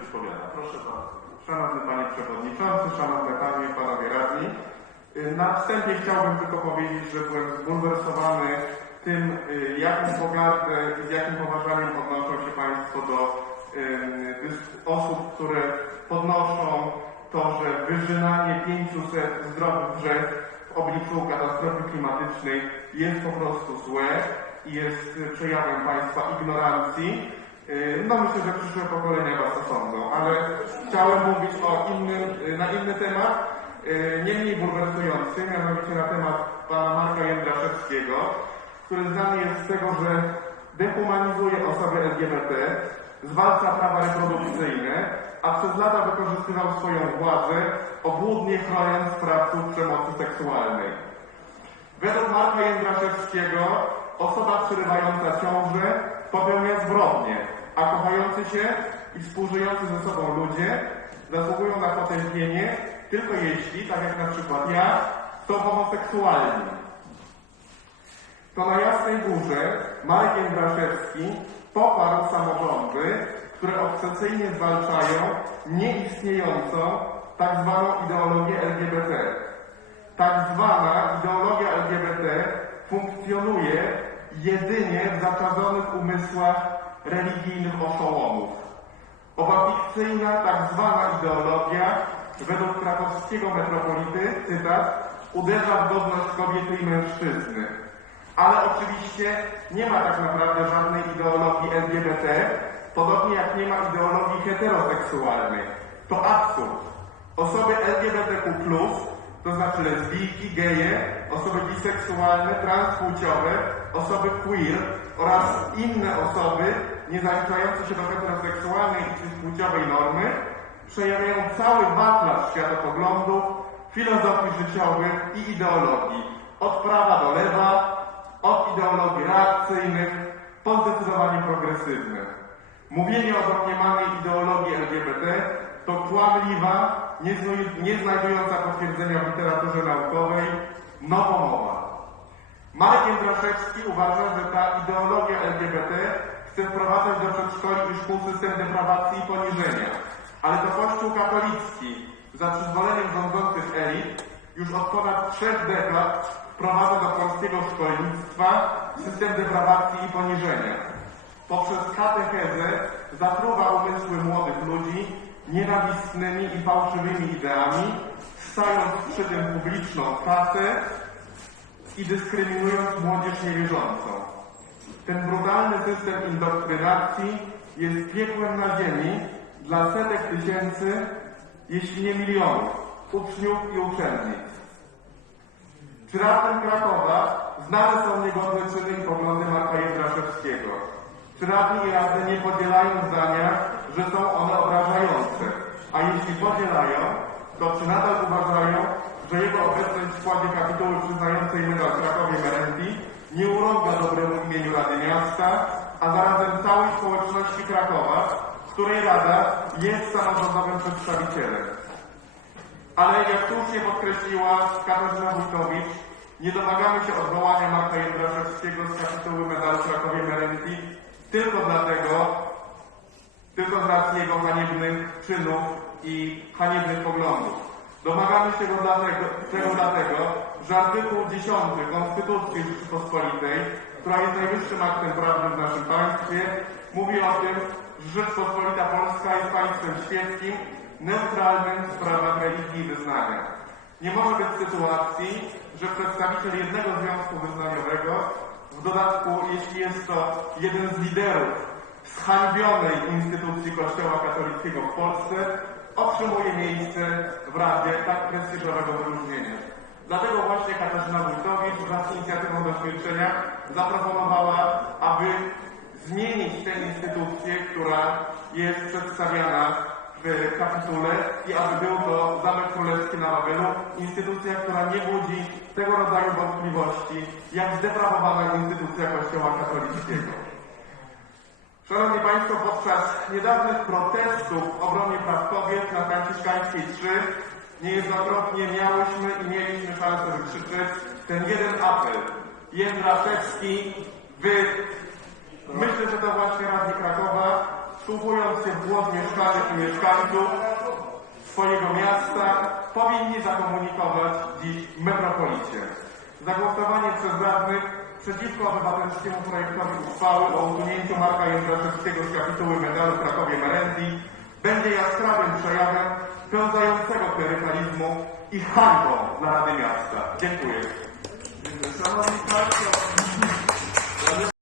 wypowiada. Proszę bardzo. Szanowny Panie Przewodniczący, Szanowne Panie i Panowie Radni. Y, Na wstępie chciałbym tylko powiedzieć, że byłem zbulwersowany tym, y, jaką pogardę i z jakim poważaniem odnoszą się Państwo do dys- osób, które podnoszą to, że wyżynanie 500 zdrowych drzew w obliczu katastrofy klimatycznej jest po prostu złe i jest y, przejawem Państwa ignorancji. Y, No myślę, że przyszłe pokolenia Was osądzą, ale chciałem mówić o innym, y, na inny temat, y, nie mniej bulwersujący, mianowicie na temat pana Marka Jędraszewskiego, który znany jest z tego, że dehumanizuje osoby LGBT, zwalcza prawa reprodukcyjne, a przez lata wykorzystywał swoją władzę, obłudnie chroniąc sprawców przemocy seksualnej. Według Marka Jędraszewskiego osoba przerywająca ciążę popełnia zbrodnie, a kochający się i współżyjący ze sobą ludzie zasługują na potępienie tylko jeśli, tak jak na przykład ja, są homoseksualni. To na Jasnej Górze Marek Jędraszewski poparł samorządy, które obsesyjnie zwalczają nieistniejącą tak zwaną ideologię LGBT. Tak zwana ideologia LGBT funkcjonuje jedynie w zaczarzonych umysłach religijnych oszołomów. Owa fikcyjna tak zwana ideologia według krakowskiego metropolity, cytat, uderza w godność kobiety i mężczyzny. Ale oczywiście nie ma tak naprawdę żadnej ideologii LGBT, podobnie jak nie ma ideologii heteroseksualnej. To absurd. Osoby LGBTQ+, to znaczy lesbijki, geje, osoby biseksualne, transpłciowe, osoby queer oraz inne osoby nie zaliczające się do heteroseksualnej i cispłciowej normy przejawiają cały wachlarz światopoglądów, filozofii życiowych i ideologii. Od prawa do lewa, od ideologii reakcyjnych po zdecydowanie progresywnych. Mówienie o domniemanej ideologii LGBT to kłamliwa, nie znajdująca potwierdzenia w literaturze naukowej nowomowa. Marek Jędraszewski uważa, że ta ideologia LGBT chce wprowadzać do przedszkoli i szkół system deprawacji i poniżenia. Ale to Kościół katolicki za przyzwoleniem rządzących elit już od ponad trzech dekad wprowadza do polskiego szkolnictwa system deprawacji i poniżenia. Poprzez katechezę zatruwa umysły młodych ludzi nienawistnymi i fałszywymi ideami, stając przy tym publiczną kasę i dyskryminując młodzież niewierzącą. Ten brutalny system indoktrynacji jest piekłem na ziemi dla setek tysięcy, jeśli nie milionów, uczniów i uczennic. Czy raptem Krakowa znane są niegodne czyny i poglądy Marka Jędraszewskiego? Czy radni i radne nie podzielają zdania, że są one obrażające? A jeśli podzielają, to czy nadal uważają, że jego obecność w składzie kapituły przyznającej medal Krakowie Merenti nie urąga dobremu imieniu Rady Miasta, a zarazem całej społeczności Krakowa, której Rada jest samorządowym przedstawicielem? Ale jak słusznie podkreśliła Katarzyna Wójtowicz, nie domagamy się odwołania Marka Jędraszewskiego z kapituły medalu Krakowie Merenti tylko dlatego, tylko z racji jego haniebnych czynów i haniebnych poglądów. Domagamy się go dlatego, tego dlatego, że artykuł 10 Konstytucji Rzeczypospolitej, która jest najwyższym aktem prawnym w naszym państwie, mówi o tym, że Rzeczpospolita Polska jest państwem świeckim, neutralnym w sprawach religii i wyznania. Nie może być sytuacji, że przedstawiciel jednego związku wyznaniowego, w dodatku jeśli jest to jeden z liderów zhańbionej instytucji Kościoła katolickiego w Polsce, otrzymuje miejsce w Radzie tak prestiżowego wyróżnienia. Dlatego właśnie Katarzyna Wójtowicz wraz z inicjatywą doświadczenia zaproponowała, aby zmienić tę instytucję, która jest przedstawiana w kapitule i aby był to Zamek Królewski na Wawelu, instytucja, która nie budzi tego rodzaju wątpliwości, jak zdeprawowana instytucja Kościoła katolickiego. Szanowni Państwo, podczas niedawnych protestów w obronie praw kobiet na Franciszkańskiej 3 niejednokrotnie miałyśmy i mieliśmy szansę wykrzyczeć ten jeden apel. Jędraszewski, wy. Myślę, że to właśnie radni Krakowa wsłuchując się w głos mieszkanek i mieszkańców swojego miasta, powinni zakomunikować dziś metropolicie. Zagłosowanie przez radnych przeciwko obywatelskiemu projektowi uchwały o usunięciu Marka Jędraszewskiego z kapituły medalu Krakowie Merenzi będzie jaskrawym przejawem pełzającego klerykalizmu i hańbą dla Rady Miasta. Dziękuję. Szanowni Państwo,